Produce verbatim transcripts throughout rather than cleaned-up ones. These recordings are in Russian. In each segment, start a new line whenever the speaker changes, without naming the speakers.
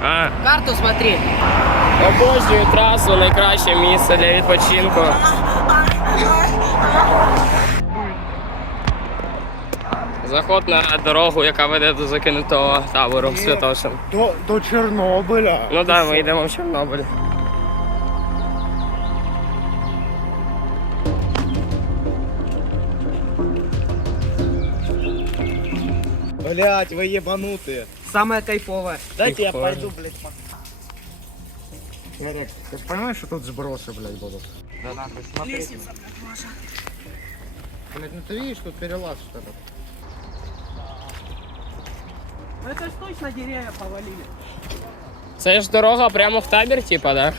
А.
Карту смотри.
Обожнюю трасу, найкраще місце для відпочинку. Заход на дорогу, яка веде до закинутого табору в Святошин.
До, до Чорнобиля.
Ну так, да, ми йдемо в Чорнобиль.
Блять, вы ебанутые.
Самое кайфовое.
Дайте я
Прикольно.
пойду, блять. Ярик, ты же понимаешь, что тут сбросы, блять, будут?
Да нахуй, смотри. Лестница,
Блять, ну ты видишь, тут перелаз что-то.
Ну это ж точно деревья повалили.
Це ж дорога прямо в табір, типа, да?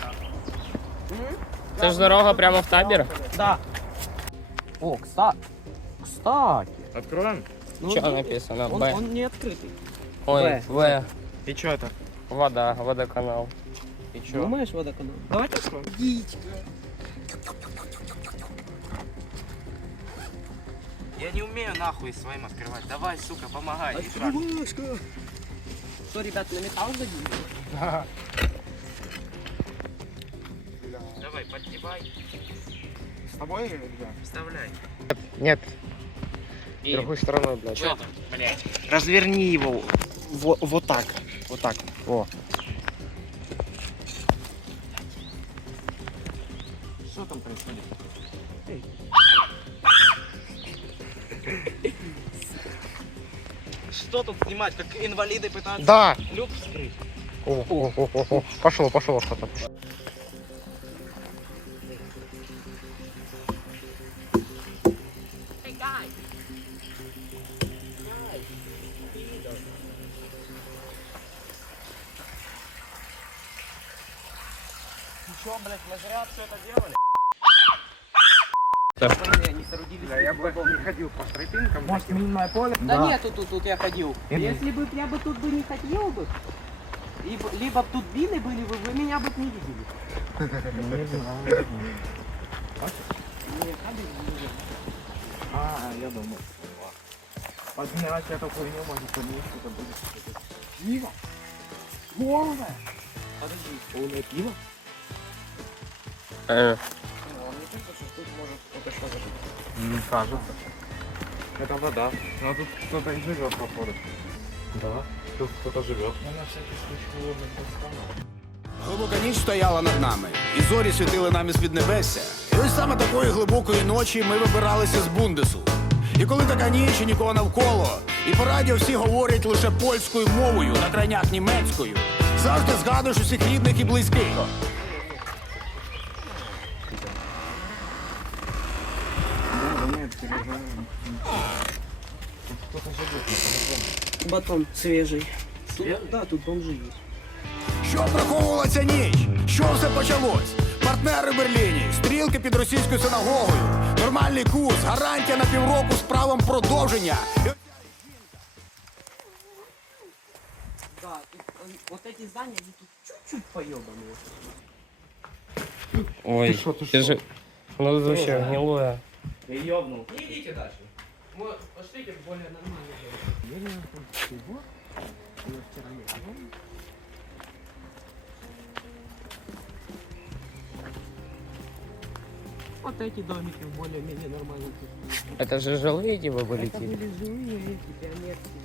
Це ж дорога прямо в табір?
Да. О, кстати. Кстати.
Откроем?
Ну,
Що
он-
написано?
Он,
Б.
он не открытый.
Ой,
Б.
В.
И что это?
Вода, водоканал.
И чё?
Думаешь, водоканал? Давайте откроем.
Я не умею нахуй своим открывать. Давай, сука, помогай.
Что, ребят, на металл задели?
Давай, поддевай,
С тобой или где?
вставляй.
Нет,
І
другой стороной, блядь.
Чё там?
Блять. Разверни его вот, вот так. Вот так. О.
Что там происходит? Что тут снимать? Как инвалиды пытаются
Да.
люк вскрыть?
О, о, о, о, о. Пошло, пошло что-то.
Ну чё, блядь, мы зря все это делали?
Они соорудились.
Я бы не ходил по тропинкам.
Может, минное поле? Да,
Да.
нету тут, тут я ходил.
Мин-
Если бы я бы тут бы не ходил бы, либо, либо б тут бины были бы, вы меня бы не видели.
А, я думаю. Поднять эту хуйню может поднять, это будет. Пиво? Полное? Подожди, полное пиво?
Е,
Мне кажется, что тут может кто-то что зажить. Не кажется. Это вода. Но тут кто-то и живет, походу. Да, тут кто-то живет. Ну, на всякий случай ловим достану.
Глибока ніч стояла над нами, і зорі світили нам із-під небесся. І ось саме такої глибокої ночі ми вибиралися з Бундесу. І коли така ніч і нікого навколо, і по радіо всі говорять лише польською мовою, на крайняк німецькою, завжди згадуєш усіх рідних і близьких.
Батон свежий. Тут, да, тут бомжи есть.
Що приховувала ця ніч? Що все почалось? Партнери в Берліні, стрілки під російською синагогою, нормальний курс, гарантія на півроку з правом продовження. І
Да, тут, он- вот эти здания, они тут чуть-чуть поебанные.
Ой,
Ти що, ти
ти
що?
ж... Ну, вообще, гнилое.
Не идите дальше. Мы пошлите в более нормальный. Вот эти домики в более-менее нормальном.
Это же жилые типа были?
Это были живые эти пионерские.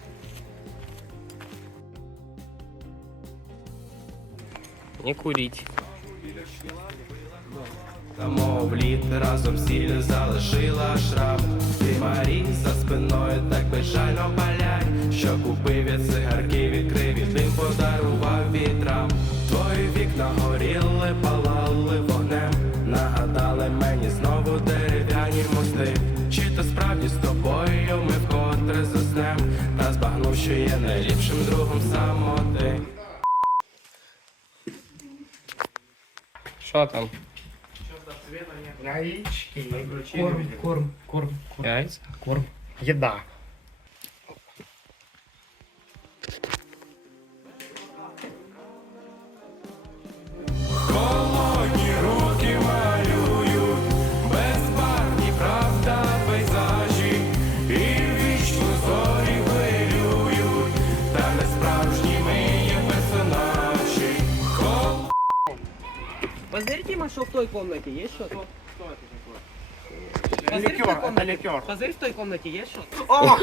Не курить.
Мов літ разом сіль залишила шрам. Ти Марі за спиною так безжально палянь, що купив я цигарки, відкрив і дим подарував вітрам. Твої вікна горіли, палали вогнем, нагадали мені знову дерев'яні мости. Чи то справді з тобою ми вкотре заснем, та збагнув, що є найліпшим другом самоти.
Що там?
Яички.
Корм, корм, корм, корм.
Яйца?
Корм.
Еда.
Холодні руки малюють, безбарвні, правда, пейзажі, і вічно зорі хвилюють, та не справжніми є персонажі.
Позырь, Дима, что в той комнате есть что-то?
Что это такое?
Позырь в той
Ликер, это
комнате.
ликер.
Позырь в той комнате есть что-то?
О!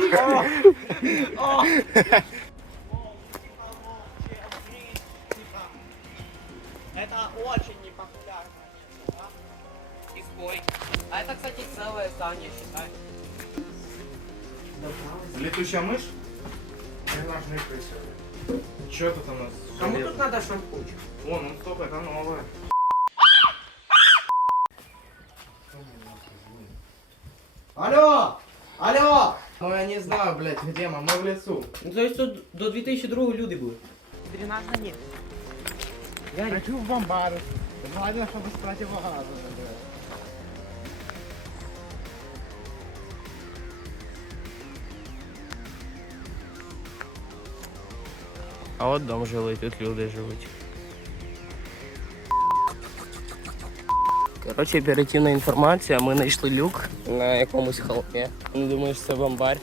Это очень непопулярно. И спой. А это, кстати, целое здание, считай.
Летучая мышь? Дренажные крысы. Что тут у нас?
Кому
железо?
тут надо шампунчик?
О, ну стоп, это новое. Алло! Алло! Ну я не знаю, блядь, где мы, мы в лесу.
Ну, то есть тут до дві тисячі другого люди будут. Дренажа нет.
Хочу в бомбару. Ладно, чтобы с противогазом.
А от дом жилий, тут люди живуть. Коротше, оперативна інформація, ми знайшли люк на якомусь холмі. Не думаю, що це бомбар.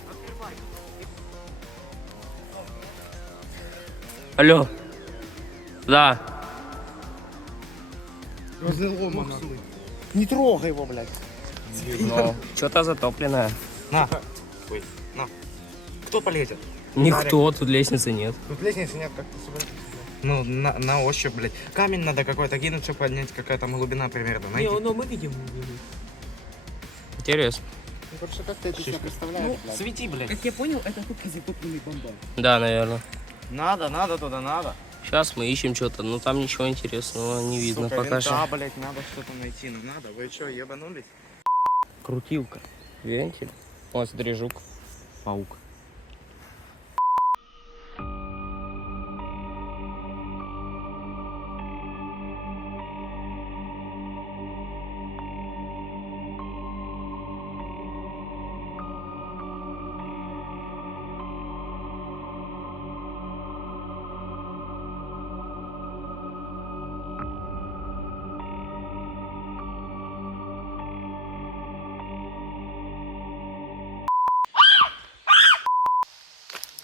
Алло. Да.
Не трогай его, блядь.
Ну, что-то затопленное.
На. Ой, на. Кто полезет?
Никто, тут лестницы нет.
Тут лестницы нет, как-то собрать.
Ну, на, на ощупь, блядь. Камень надо какой-то кинуть, чтобы поднять, какая там глубина примерно. Найти.
Не, ну мы видим.
Интересно.
Ну, потому что как ты это себе представляешь, блядь?
Свети, блядь.
Как я понял, это только затопленный бомбар.
Да, наверное.
Надо, надо туда, надо.
Сейчас мы ищем что-то, но там ничего интересного не видно
Сука,
пока
винта,
что.
блядь, надо что-то найти. Ну надо, вы что, ебанулись?
Крутилка. Вентиль. О, смотри, жук. Паук.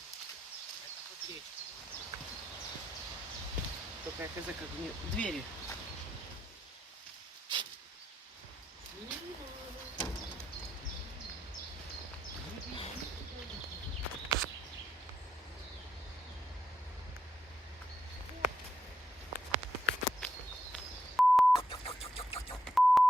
Только я хз, как мне двери